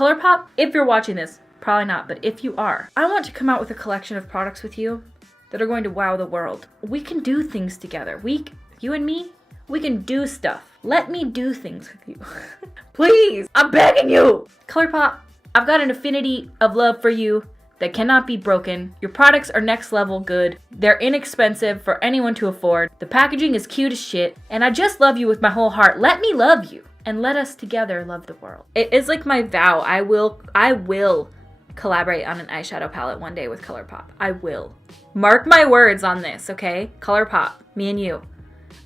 ColourPop, if you're watching this, probably not, but if you are, I want to come out with a collection of products with you that are going to wow the world. We can do things together. You and me, we can do stuff. Let me do things with you. Please, I'm begging you. ColourPop, I've got an affinity of love for you that cannot be broken. Your products are next level good. They're inexpensive for anyone to afford. The packaging is cute as shit. And I just love you with my whole heart. Let me love you. And let us together love the world. It is like my vow. I will collaborate on an eyeshadow palette one day with ColourPop. I will. Mark my words on this, okay? ColourPop, me and you.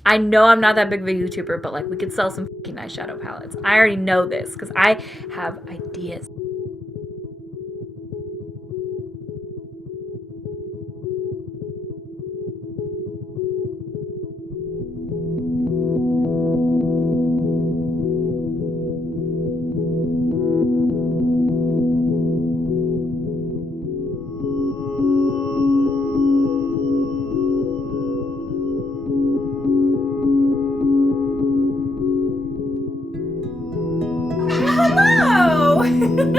I know I'm not that big of a YouTuber, but like we could sell some fucking eyeshadow palettes. I already know this because I have ideas. Hello! Little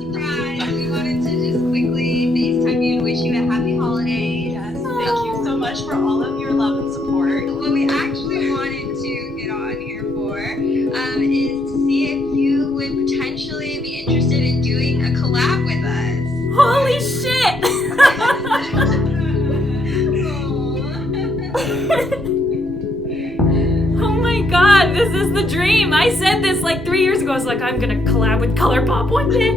surprise. We wanted to just quickly FaceTime you and wish you a happy holiday. Yes, thank you so much for all of your love and support. What we actually wanted to get on here for is to see if you would potentially be interested in doing a collab with us. Holy shit! Oh my god, this is the dream. I said this like 3 years ago. I was like, I'm gonna collab with ColourPop one day.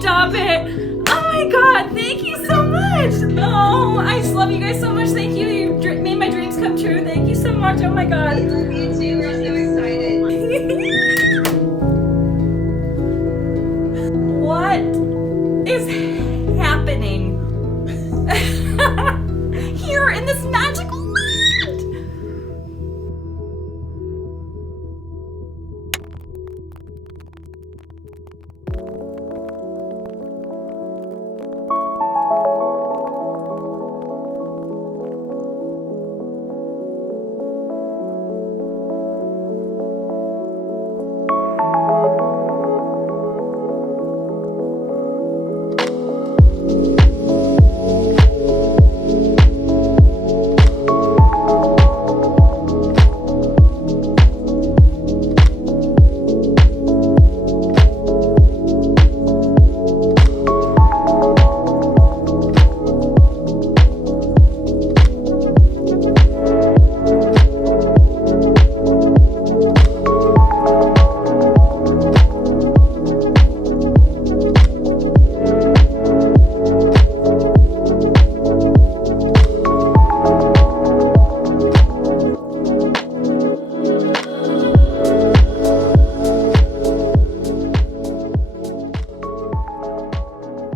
Stop it. Oh my god, thank you so much. Oh, I just love you guys so much. Thank you. You made my dreams come true. Thank you so much. Oh my god. We love you too. We're so excited. What is happening here in this magical land?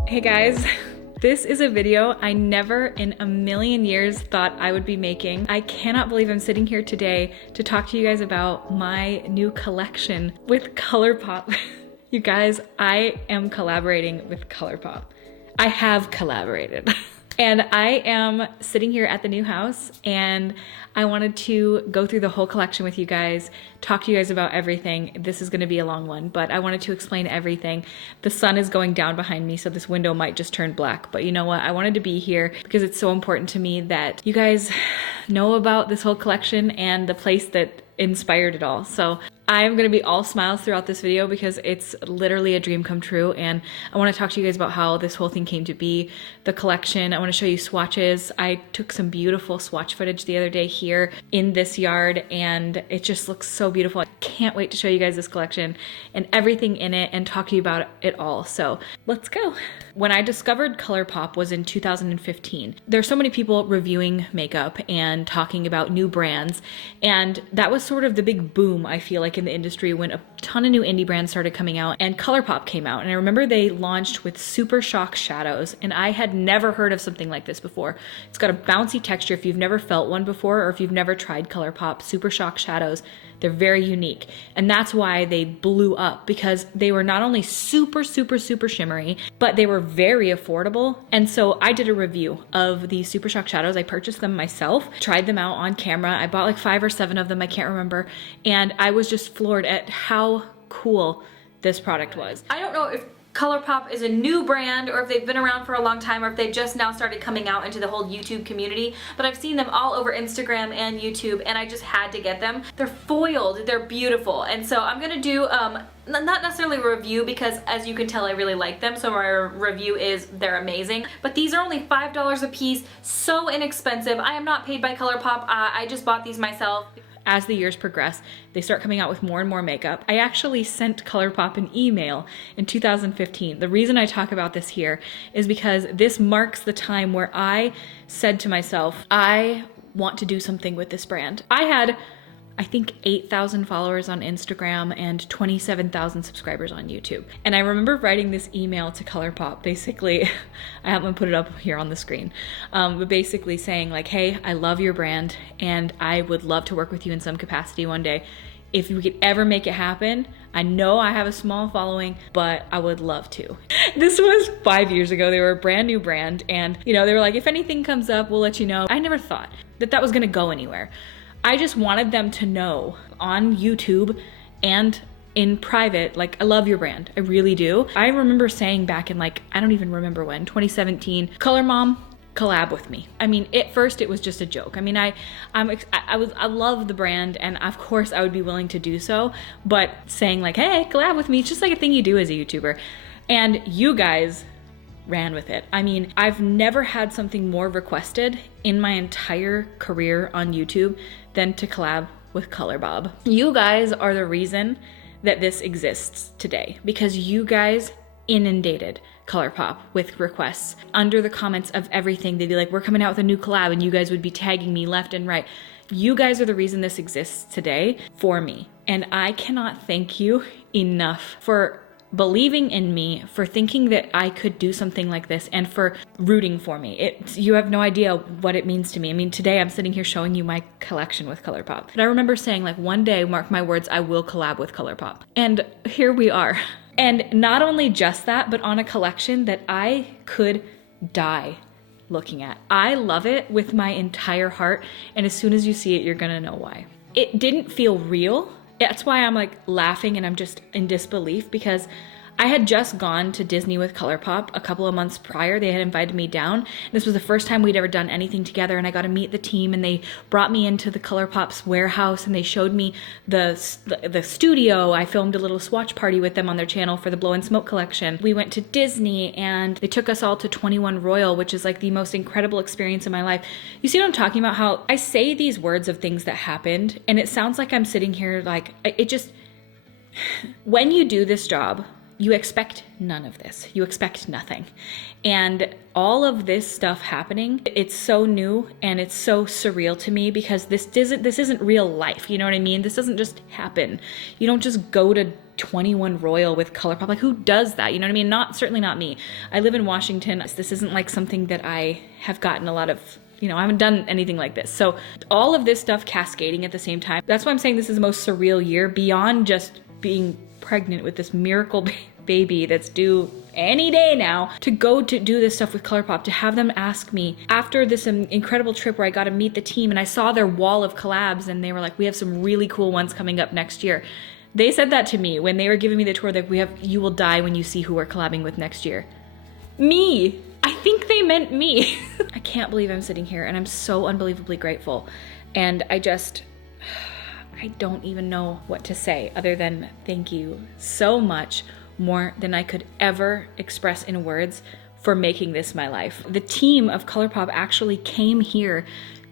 Hey guys, this is a video I never in a million years thought I would be making. I cannot believe I'm sitting here today to talk to you guys about my new collection with ColourPop. You guys, I am collaborating with ColourPop. I have collaborated. And I am sitting here at the new house and I wanted to go through the whole collection with you guys, talk to you guys about everything. This is gonna be a long one, but I wanted to explain everything. The sun is going down behind me, so this window might just turn black, but you know what? I wanted to be here because it's so important to me that you guys know about this whole collection and the place that inspired it all. So I'm gonna be all smiles throughout this video because it's literally a dream come true, and I wanna talk to you guys about how this whole thing came to be, the collection. I wanna show you swatches. I took some beautiful swatch footage the other day here in this yard, and it just looks so beautiful. I can't wait to show you guys this collection and everything in it and talk to you about it all. So let's go. When I discovered ColourPop was in 2015. There's so many people reviewing makeup and talking about new brands, and that was sort of the big boom, I feel like, in the industry when a ton of new indie brands started coming out and ColourPop came out. And I remember they launched with Super Shock shadows, and I had never heard of something like this before. It's got a bouncy texture. If you've never felt one before, or if you've never tried ColourPop Super Shock shadows, they're very unique. And that's why they blew up, because they were not only super, super, super shimmery, but they were very affordable. And so I did a review of the Super Shock shadows. I purchased them myself, tried them out on camera. I bought like 5 or 7 of them, I can't remember. And I was just floored at how cool this product was. I don't know if ColourPop is a new brand or if they've been around for a long time or if they just now started coming out into the whole YouTube community, but I've seen them all over Instagram and YouTube and I just had to get them. They're foiled, they're beautiful, and so I'm gonna do not necessarily a review because as you can tell I really like them, so my review is they're amazing, but these are only $5 a piece, so inexpensive. I am not paid by ColourPop, I just bought these myself. As the years progress, they start coming out with more and more makeup. I actually sent ColourPop an email in 2015. The reason I talk about this here is because this marks the time where I said to myself, I want to do something with this brand. I had, I think, 8,000 followers on Instagram and 27,000 subscribers on YouTube. And I remember writing this email to ColourPop, basically, I haven't put it up here on the screen, but basically saying like, hey, I love your brand and I would love to work with you in some capacity one day. If we could ever make it happen, I know I have a small following, but I would love to. This was 5 years ago. They were a brand new brand and, you know, they were like, if anything comes up, we'll let you know. I never thought that that was gonna go anywhere. I just wanted them to know on YouTube and in private, like, I love your brand, I really do. I remember saying back in like, I don't even remember when, 2017, Color Mom, collab with me. I mean, at first it was just a joke. I mean, I love the brand and of course I would be willing to do so, but saying like, hey, collab with me, it's just like a thing you do as a YouTuber. And you guys ran with it. I mean, I've never had something more requested in my entire career on YouTube than to collab with ColourBob. You guys are the reason that this exists today because you guys inundated ColourPop with requests. Under the comments of everything, they'd be like, we're coming out with a new collab, and you guys would be tagging me left and right. You guys are the reason this exists today for me. And I cannot thank you enough for believing in me, for thinking that I could do something like this, and for rooting for me. You have no idea what it means to me. I mean, today I'm sitting here showing you my collection with ColourPop. But I remember saying like, one day, mark my words, I will collab with ColourPop. And here we are. And not only just that, but on a collection that I could die looking at. I love it with my entire heart. And as soon as you see it, you're gonna know why. It didn't feel real. That's why I'm like laughing and I'm just in disbelief because I had just gone to Disney with ColourPop a couple of months prior. They had invited me down. This was the first time we'd ever done anything together and I got to meet the team and they brought me into the ColourPop's warehouse and they showed me the studio. I filmed a little swatch party with them on their channel for the Blow and Smoke collection. We went to Disney and they took us all to 21 Royal, which is like the most incredible experience in my life. You see what I'm talking about? How I say these words of things that happened and it sounds like I'm sitting here like, it just, when you do this job, you expect none of this. You expect nothing. And all of this stuff happening, it's so new and it's so surreal to me because this isn't real life. You know what I mean? This doesn't just happen. You don't just go to 21 Royal with ColourPop. Like, who does that? You know what I mean? Certainly not me. I live in Washington. This isn't like something that I have gotten a lot of, you know, I haven't done anything like this. So all of this stuff cascading at the same time. That's why I'm saying this is the most surreal year beyond just being pregnant with this miracle baby that's due any day now, to go to do this stuff with ColourPop, to have them ask me after this incredible trip where I got to meet the team and I saw their wall of collabs and they were like, we have some really cool ones coming up next year. They said that to me when they were giving me the tour, that you will die when you see who we're collabing with next year. Me. I think they meant me. I can't believe I'm sitting here and I'm so unbelievably grateful. And I don't even know what to say other than thank you so much, more than I could ever express in words, for making this my life. The team of ColourPop actually came here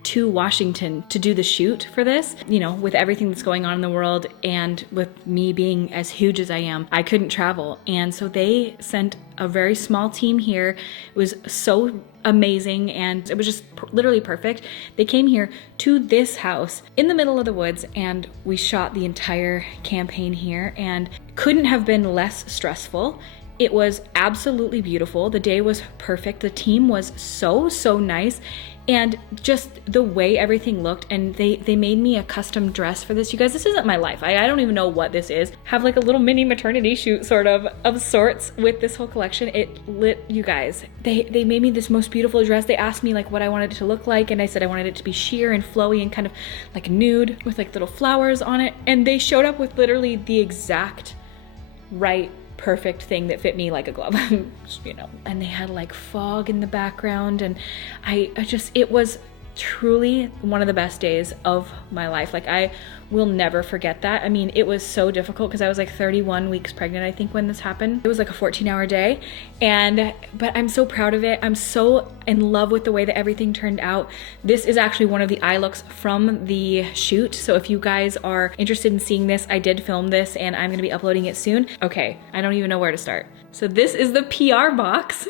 to Washington to do the shoot for this. You know, with everything that's going on in the world and with me being as huge as I am, I couldn't travel. And so they sent a very small team here. It was so amazing and it was just literally perfect. They came here to this house in the middle of the woods and we shot the entire campaign here and couldn't have been less stressful. It was absolutely beautiful. The day was perfect. The team was so nice. And just the way everything looked, and they made me a custom dress for this. You guys, this isn't my life. I don't even know what this is. Have like a little mini maternity shoot sort of sorts with this whole collection. It lit, you guys. They made me this most beautiful dress. They asked me like what I wanted it to look like, and I said I wanted it to be sheer and flowy and kind of like nude with like little flowers on it. And they showed up with literally the exact right perfect thing that fit me like a glove, you know. And they had like fog in the background, and it was truly one of the best days of my life. Like, I will never forget that. I mean, it was so difficult because I was like 31 weeks pregnant, I think, when this happened. It was like a 14-hour day, but I'm so proud of it. I'm so in love with the way that everything turned out. This is actually one of the eye looks from the shoot. So if you guys are interested in seeing this, I did film this and I'm gonna be uploading it soon. Okay, I don't even know where to start. So this is the PR box.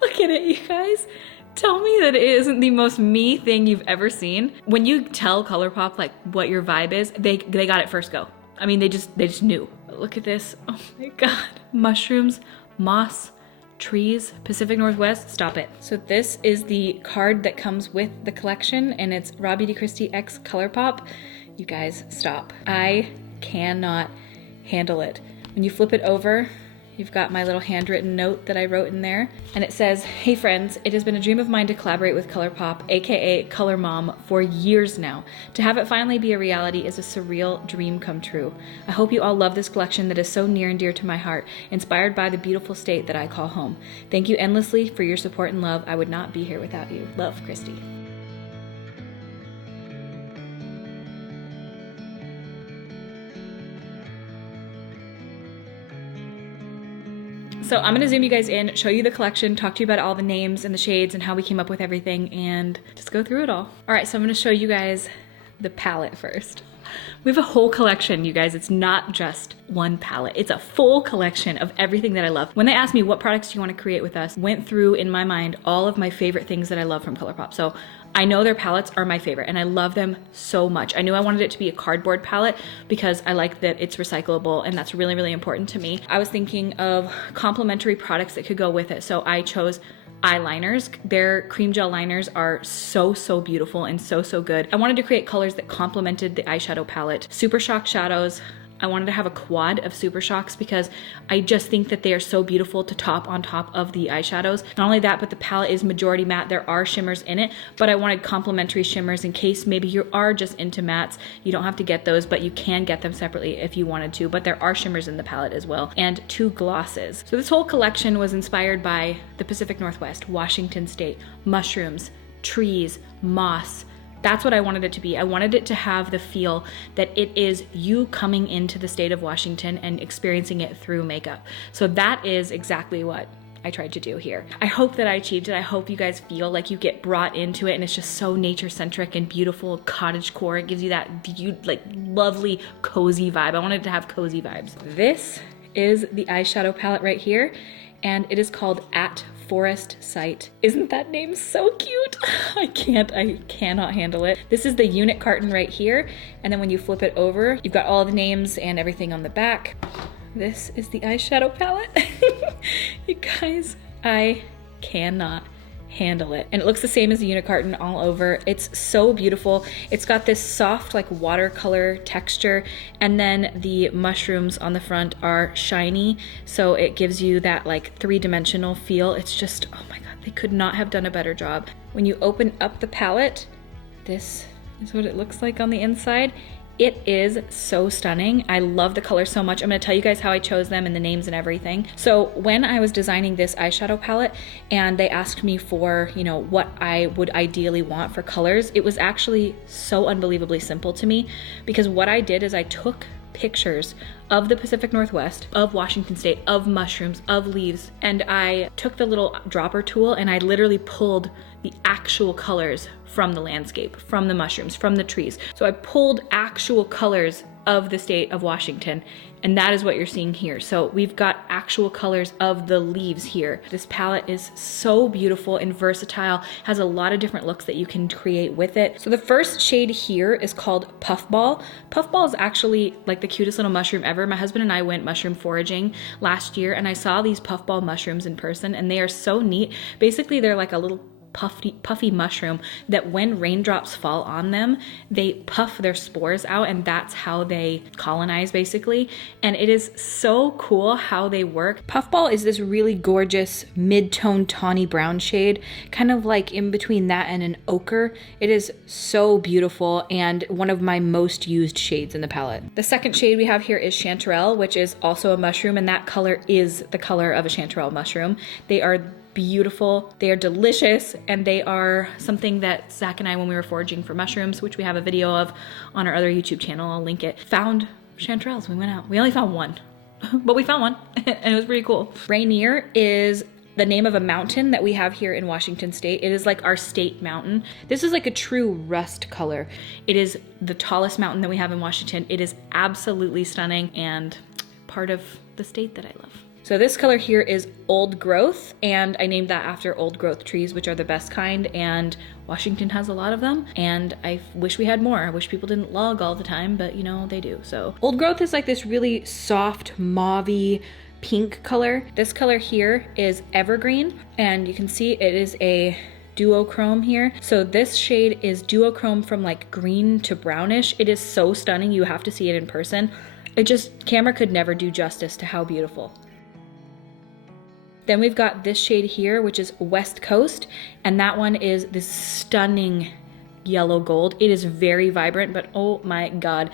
Look at it, you guys. Tell me that it isn't the most me thing you've ever seen. When you tell ColourPop like what your vibe is, they got it first go. I mean, they just knew. Look at this, oh my God. Mushrooms, moss, trees, Pacific Northwest, stop it. So this is the card that comes with the collection, and it's RawBeautyKristi x ColourPop. You guys, stop. I cannot handle it. When you flip it over, you've got my little handwritten note that I wrote in there. And it says, "Hey friends, it has been a dream of mine to collaborate with ColourPop, aka Color Mom, for years now. To have it finally be a reality is a surreal dream come true. I hope you all love this collection that is so near and dear to my heart, inspired by the beautiful state that I call home. Thank you endlessly for your support and love. I would not be here without you. Love, Kristi." So I'm gonna zoom you guys in, show you the collection, talk to you about all the names and the shades and how we came up with everything, and just go through it all. All right, so I'm gonna show you guys the palette first. We have a whole collection, you guys. It's not just one palette. It's a full collection of everything that I love. When they asked me what products do you want to create with us, went through in my mind all of my favorite things that I love from ColourPop. So I know their palettes are my favorite and I love them so much. I knew I wanted it to be a cardboard palette because I like that it's recyclable, and that's really, really important to me. I was thinking of complementary products that could go with it. So I chose eyeliners. Their cream gel liners are so beautiful and so good. I wanted to create colors that complemented the eyeshadow palette. Super Shock shadows. I wanted to have a quad of Super Shocks because I just think that they are so beautiful to top on top of the eyeshadows. Not only that, but the palette is majority matte. There are shimmers in it, but I wanted complementary shimmers in case maybe you are just into mattes. You don't have to get those, but you can get them separately if you wanted to, but there are shimmers in the palette as well. And 2 glosses. So this whole collection was inspired by the Pacific Northwest, Washington State, mushrooms, trees, moss. That's what I wanted it to be. I wanted it to have the feel that it is you coming into the state of Washington and experiencing it through makeup. So that is exactly what I tried to do here. I hope that I achieved it. I hope you guys feel like you get brought into it and it's just so nature-centric and beautiful, cottagecore. It gives you that like lovely, cozy vibe. I wanted to have cozy vibes. This is the eyeshadow palette right here, and it is called At Forest Sight. Isn't that name so cute? I cannot handle it. This is the unit carton right here, and then when you flip it over, you've got all the names and everything on the back. This is the eyeshadow palette. You guys, I cannot handle it. And it looks the same as the unit carton all over. It's so beautiful. It's got this soft like watercolor texture, and then the mushrooms on the front are shiny, so it gives you that like 3-dimensional feel. It's just, oh my God, they could not have done a better job. When you open up the palette, this is what it looks like on the inside. It is so stunning. I love the colors so much. I'm gonna tell you guys how I chose them and the names and everything. So when I was designing this eyeshadow palette and they asked me for, you know, what I would ideally want for colors, it was actually so unbelievably simple to me, because what I did is I took pictures of the Pacific Northwest, of Washington State, of mushrooms, of leaves, and I took the little dropper tool and I literally pulled the actual colors from the landscape, from the mushrooms, from the trees. So I pulled actual colors of the state of Washington, and that is what you're seeing here. So we've got actual colors of the leaves here. This palette is so beautiful and versatile, has a lot of different looks that you can create with it. So the first shade here is called Puffball. Puffball is actually like the cutest little mushroom ever. My husband and I went mushroom foraging last year and I saw these puffball mushrooms in person, and they are so neat. Basically, they're like a little puffy mushroom that when raindrops fall on them, they puff their spores out, and that's how they colonize basically. And it is so cool how they work. Puffball is this really gorgeous mid-tone tawny brown shade, kind of like in between that and an ochre. It is so beautiful and one of my most used shades in the palette. The second shade we have here is Chanterelle, which is also a mushroom, and that color is the color of a chanterelle mushroom. They are beautiful, they are delicious, and they are something that Zach and I, when we were foraging for mushrooms, which we have a video of on our other YouTube channel, I'll link it, found chanterelles. We went out. We only found one, but we found one and it was pretty cool. Rainier is the name of a mountain that we have here in Washington State. It is like our state mountain. This is like a true rust color. It is the tallest mountain that we have in Washington. It is absolutely stunning and part of the state that I love. So this color here is Old Growth, and I named that after old growth trees, which are the best kind, and Washington has a lot of them, and I wish we had more. I wish people didn't log all the time, but you know, they do. So Old Growth is like this really soft, mauvey, pink color. This color here is Evergreen, and you can see it is a duochrome here. So this shade is duochrome from like green to brownish. It is so stunning. You have to see it in person. Camera could never do justice to how beautiful. Then we've got this shade here, which is West Coast, and that one is this stunning yellow gold. It is very vibrant, but oh my God,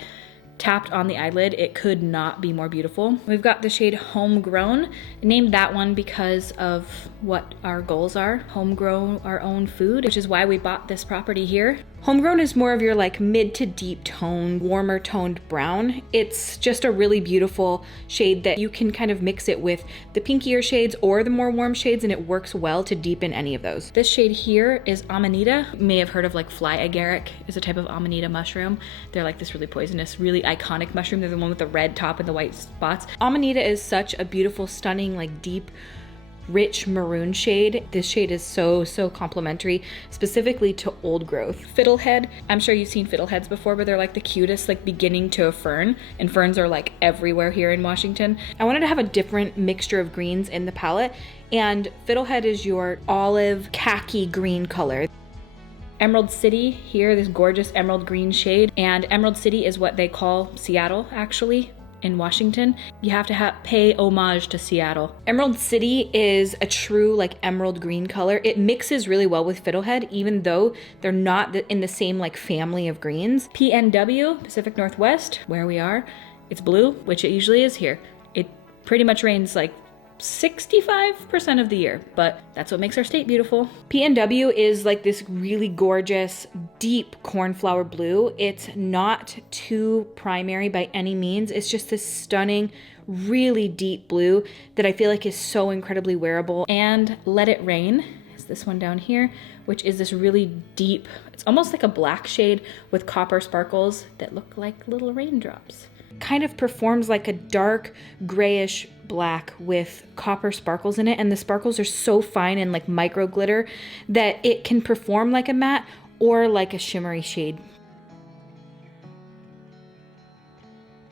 tapped on the eyelid, it could not be more beautiful. We've got the shade Homegrown. I named that one because of what our goals are. Homegrown our own food, which is why we bought this property here. Homegrown is more of your like mid to deep tone, warmer toned brown. It's just a really beautiful shade that you can kind of mix it with the pinkier shades or the more warm shades, and it works well to deepen any of those. This shade here is Amanita. You may have heard of like fly agaric, is a type of Amanita mushroom. They're like this really poisonous, really iconic mushroom. They're the one with the red top and the white spots. Amanita is such a beautiful, stunning, like deep, rich maroon shade. This shade is so complimentary, specifically to Old Growth. Fiddlehead, I'm sure you've seen fiddleheads before, but they're like the cutest, like beginning to a fern, and ferns are like everywhere here in Washington. I wanted to have a different mixture of greens in the palette, and Fiddlehead is your olive khaki green color. Emerald City here, this gorgeous emerald green shade, and Emerald City is what they call Seattle actually. In Washington, you have to pay homage to Seattle. Emerald City is a true like emerald green color. It mixes really well with Fiddlehead, even though they're not in the same like family of greens. PNW, Pacific Northwest, where we are, it's blue, which it usually is here. It pretty much rains like 65% of the year, but that's what makes our state beautiful. PNW is like this really gorgeous, deep cornflower blue. It's not too primary by any means. It's just this stunning, really deep blue that I feel like is so incredibly wearable. And Let It Rain is this one down here, which is this really deep, it's almost like a black shade with copper sparkles that look like little raindrops. Kind of performs like a dark grayish black with copper sparkles in it, and the sparkles are so fine and like micro glitter that it can perform like a matte or like a shimmery shade.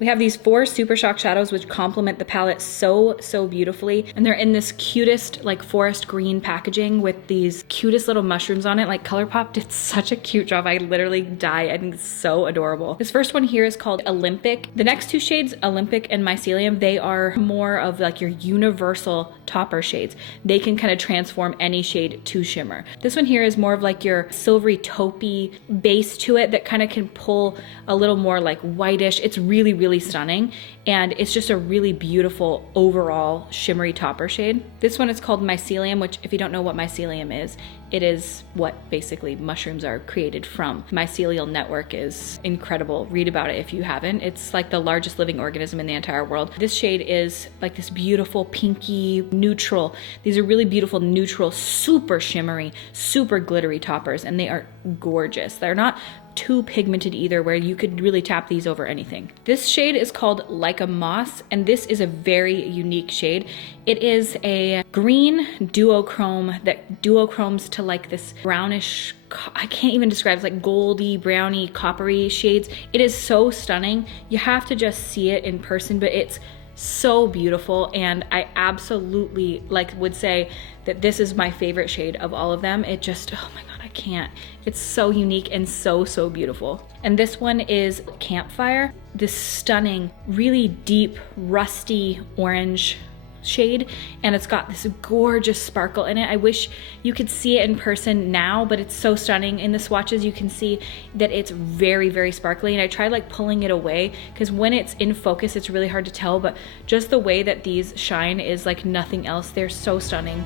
We have these 4 Super Shock shadows which complement the palette so beautifully, and they're in this cutest like forest green packaging with these cutest little mushrooms on it. Like ColourPop did such a cute job. I literally die. I think it's so adorable. This first one here is called Olympic. The next 2 shades, Olympic and Mycelium, they are more of like your universal topper shades. They can kind of transform any shade to shimmer. This one here is more of like your silvery taupey base to it that kind of can pull a little more like whitish. It's really stunning, and it's just a really beautiful overall shimmery topper shade. This one is called Mycelium, which if you don't know what mycelium is, it is what basically mushrooms are created from. Mycelial network is incredible. Read about it if you haven't. It's like the largest living organism in the entire world. This shade is like this beautiful pinky neutral. These are really beautiful neutral, super shimmery, super glittery toppers, and they are gorgeous. They're not too pigmented either, where you could really tap these over anything. This shade is called Leica Moss, and this is a very unique shade. It is a green duochrome that duochromes to like this brownish, I can't even describe, it's like goldy, browny, coppery shades. It is so stunning. You have to just see it in person, but it's so beautiful, and I absolutely would say that this is my favorite shade of all of them. It just, oh my God, I can't. It's so unique and so beautiful. And this one is Campfire, this stunning, really deep, rusty orange shade, and it's got this gorgeous sparkle in it. I wish you could see it in person now, but it's so stunning. In the swatches you can see that it's very sparkly, and I tried pulling it away because when it's in focus it's really hard to tell, but just the way that these shine is like nothing else. They're so stunning.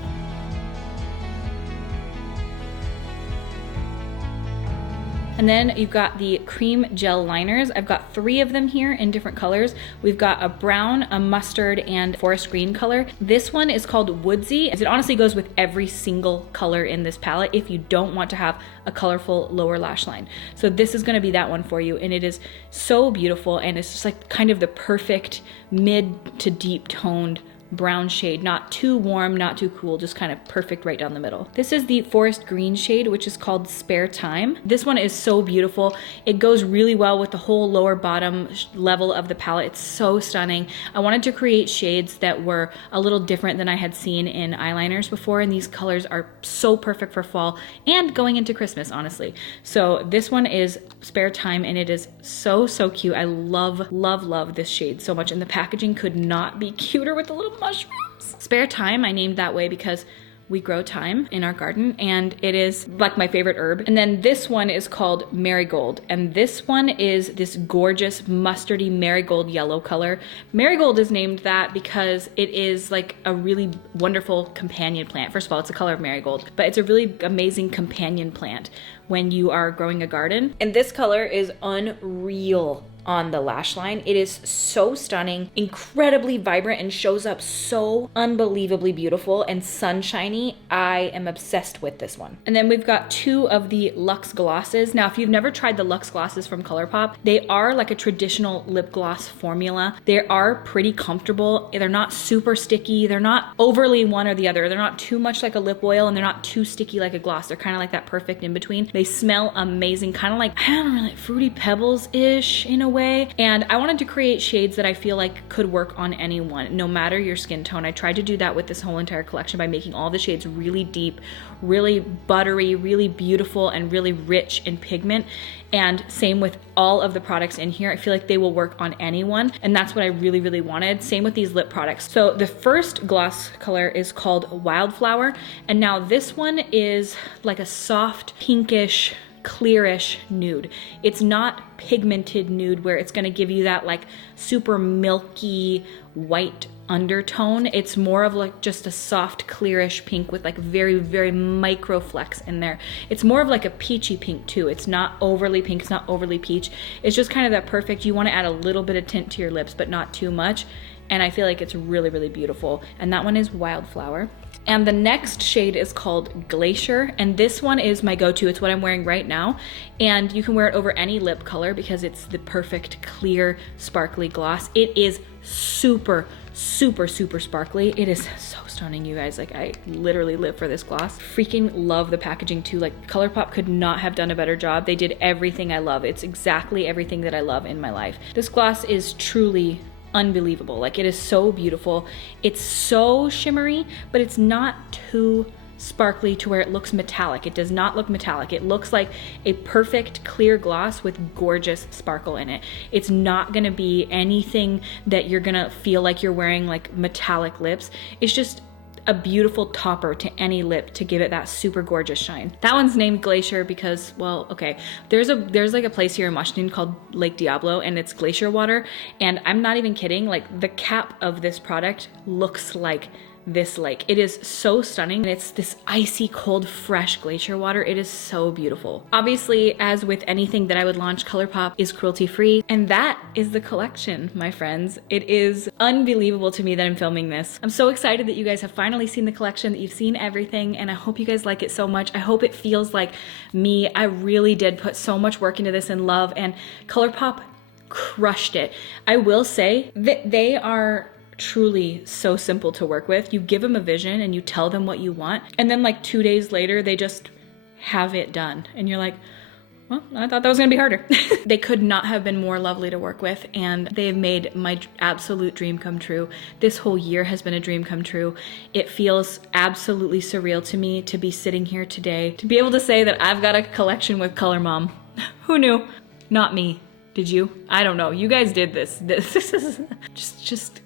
And then you've got the cream gel liners. I've got 3 of them here in different colors. We've got a brown, a mustard, and forest green color. This one is called Woodsy. It honestly goes with every single color in this palette if you don't want to have a colorful lower lash line. So this is gonna be that one for you, and it is so beautiful, and it's just kind of the perfect mid to deep toned brown shade, not too warm, not too cool, just kind of perfect right down the middle. This is the forest green shade, which is called Spare Time. This one is so beautiful. It goes really well with the whole lower bottom level of the palette. It's so stunning. I wanted to create shades that were a little different than I had seen in eyeliners before, and these colors are so perfect for fall and going into Christmas, honestly. So this one is Spare Time, and it is so cute. I love this shade so much, and the packaging could not be cuter with the little mushrooms. Spare Time, I named that way because we grow thyme in our garden, and it is like my favorite herb. And then this one is called Marigold, and this one is this gorgeous mustardy marigold yellow color. Marigold is named that because it is like a really wonderful companion plant. First of all, it's the color of marigold, but it's a really amazing companion plant when you are growing a garden. And this color is unreal on the lash line. It is so stunning, incredibly vibrant, and shows up so unbelievably beautiful and sunshiny. I am obsessed with this one. And then we've got 2 of the Luxe Glosses. Now, if you've never tried the Luxe Glosses from ColourPop, they are like a traditional lip gloss formula. They are pretty comfortable. They're not super sticky. They're not overly one or the other. They're not too much like a lip oil, and they're not too sticky like a gloss. They're kind of like that perfect in between. They smell amazing, kind of like, I don't know, like Fruity Pebbles-ish in a way. And I wanted to create shades that I feel like could work on anyone, no matter your skin tone. I tried to do that with this whole entire collection by making all the shades really deep, really buttery, really beautiful, and really rich in pigment. And same with all of the products in here. I feel like they will work on anyone, and that's what I really wanted. Same with these lip products. So the first gloss color is called Wildflower, and now this one is like a soft pinkish, clearish nude. It's not pigmented nude where it's going to give you that like super milky white undertone. It's more of like just a soft clearish pink with like very micro flecks in there. It's more of like a peachy pink too. It's not overly pink, it's not overly peach. It's just kind of that perfect, you want to add a little bit of tint to your lips but not too much, and I feel like it's really beautiful. And that one is Wildflower. And the next shade is called Glacier, and this one is my go-to. It's what I'm wearing right now, and you can wear it over any lip color because it's the perfect clear sparkly gloss. It is super sparkly. It is so stunning, you guys. Like, I literally live for this gloss. Freaking love the packaging too. Like, ColourPop could not have done a better job. They did everything I love. It's exactly everything that I love in my life. This gloss is truly unbelievable. Like, it is so beautiful. It's so shimmery, but it's not too sparkly to where it looks metallic. It does not look metallic. It looks like a perfect clear gloss with gorgeous sparkle in it. It's not gonna be anything that you're gonna feel like you're wearing like metallic lips. It's just a beautiful topper to any lip to give it that super gorgeous shine. That one's named Glacier because, well, okay, there's like a place here in Washington called Lake Diablo, and it's glacier water, and I'm not even kidding, like the cap of this product looks like this lake. It is so stunning, and it's this icy cold fresh glacier water. It is so beautiful. Obviously, as with anything that I would launch, ColourPop is cruelty free, and that is the collection, my friends. It is unbelievable to me that I'm filming this. I'm so excited that you guys have finally seen the collection, that you've seen everything, and I hope you guys like it so much. I hope it feels like me. I really did put so much work into this and love, and ColourPop crushed it. I will say that they are truly so simple to work with. You give them a vision and you tell them what you want, and then like 2 days later they just have it done, and you're like, well, I thought that was gonna be harder. They could not have been more lovely to work with, and they've made my absolute dream come true. This whole year has been a dream come true. It feels absolutely surreal to me to be sitting here today, to be able to say that I've got a collection with Color Mom. Who knew? Not me. Did you? I don't know. You guys did this. This is just,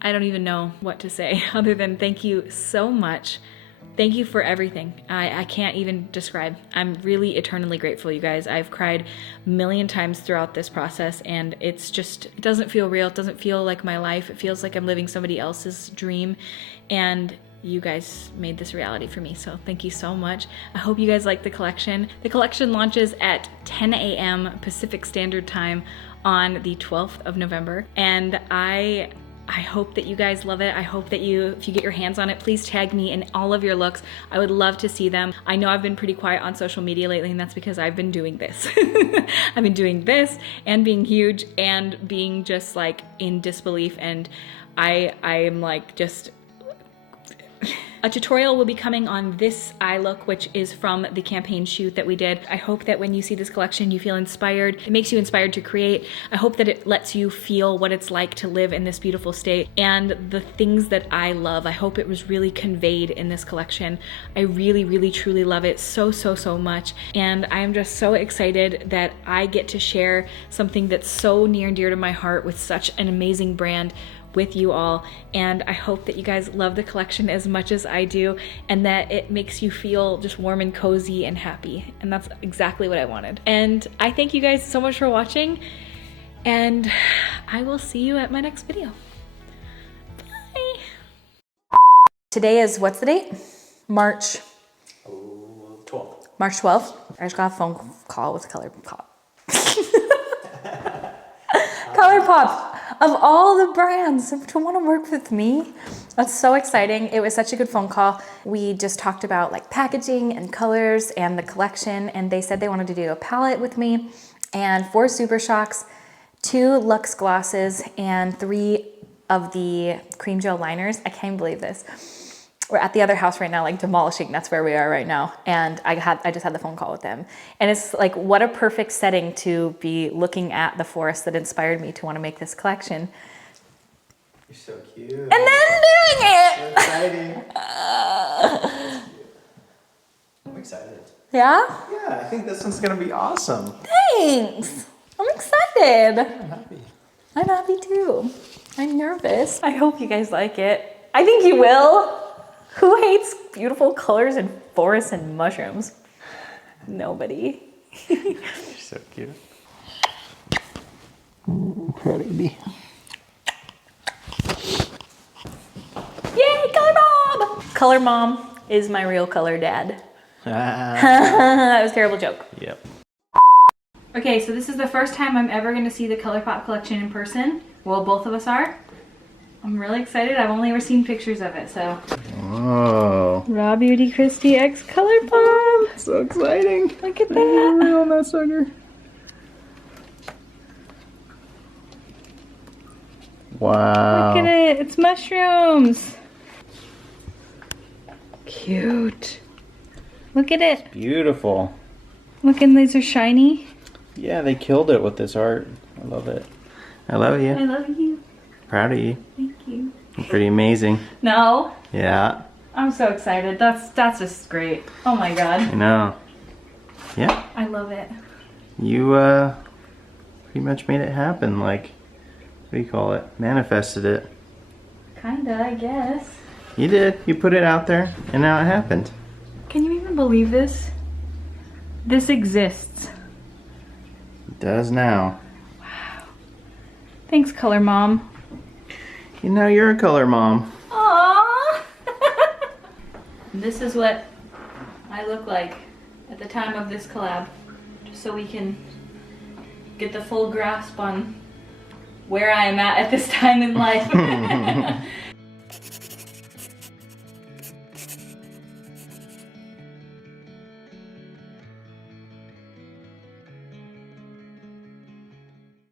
I don't even know what to say other than thank you so much. Thank you for everything. I can't even describe. I'm really eternally grateful, you guys. I've cried a million times throughout this process, and it's just, it doesn't feel real. It doesn't feel like my life. It feels like I'm living somebody else's dream, and you guys made this reality for me, so thank you so much. I hope you guys like the collection. The collection launches at 10 a.m. Pacific Standard Time on the 12th of November, and I hope that you guys love it. I hope that if you get your hands on it, please tag me in all of your looks. I would love to see them. I know I've been pretty quiet on social media lately, and that's because I've been doing this. I've been doing this and being huge and being just like in disbelief, and I am like just... A tutorial will be coming on this eye look, which is from the campaign shoot that we did. I hope that when you see this collection, you feel inspired. It makes you inspired to create. I hope that it lets you feel what it's like to live in this beautiful state and the things that I love. I hope it was really conveyed in this collection. I really, really, truly love it so, so, so much. And I am just so excited that I get to share something that's so near and dear to my heart with such an amazing brand with you all, and I hope that you guys love the collection as much as I do, and that it makes you feel just warm and cozy and happy, and that's exactly what I wanted. And I thank you guys so much for watching, and I will see you at my next video. Bye! Today is, what's the date? March 12th. March 12th. I just got a phone call with ColourPop. ColourPop! Of all the brands to want to work with me. That's so exciting. It was such a good phone call. We just talked about like packaging and colors and the collection, and they said they wanted to do a palette with me and 4 Super Shocks, 2 Luxe Glosses, and 3 of the cream gel liners. I can't believe this. We're at the other house right now, like demolishing. That's where we are right now. And I just had the phone call with them. And it's like, what a perfect setting to be looking at the forest that inspired me to want to make this collection. You're so cute. And then doing it! So exciting. I'm excited. Yeah? Yeah, I think this one's gonna be awesome. Thanks. I'm excited. I'm happy. I'm happy too. I'm nervous. I hope you guys like it. I think you will. Who hates beautiful colors and forests and mushrooms? Nobody. You're so cute. Incredible. Yay, Color Mom! Color Mom is my real color dad. That was a terrible joke. Yep. Okay, so this is the first time I'm ever going to see the ColourPop collection in person. Well, both of us are. I'm really excited. I've only ever seen pictures of it, so. Oh. RawBeautyKristi x ColourPop. So exciting. Look at that. Real that sucker. Wow. Look at it. It's mushrooms. Cute. Look at it. Beautiful. Look, and these are shiny. Yeah, they killed it with this art. I love it. I love you. I love you. Proud of you. Thank you. You're pretty amazing. No. Yeah. I'm so excited. That's just great. Oh my god. I know. Yeah. I love it. You pretty much made it happen. Like, what do you call it? Manifested it. Kinda, I guess. You did. You put it out there, and now it happened. Can you even believe this? This exists. It does now. Wow. Thanks, Color Mom. You know, you're a color mom. Aww. This is what I look like at the time of this collab, just so we can get the full grasp on where I am at this time in life.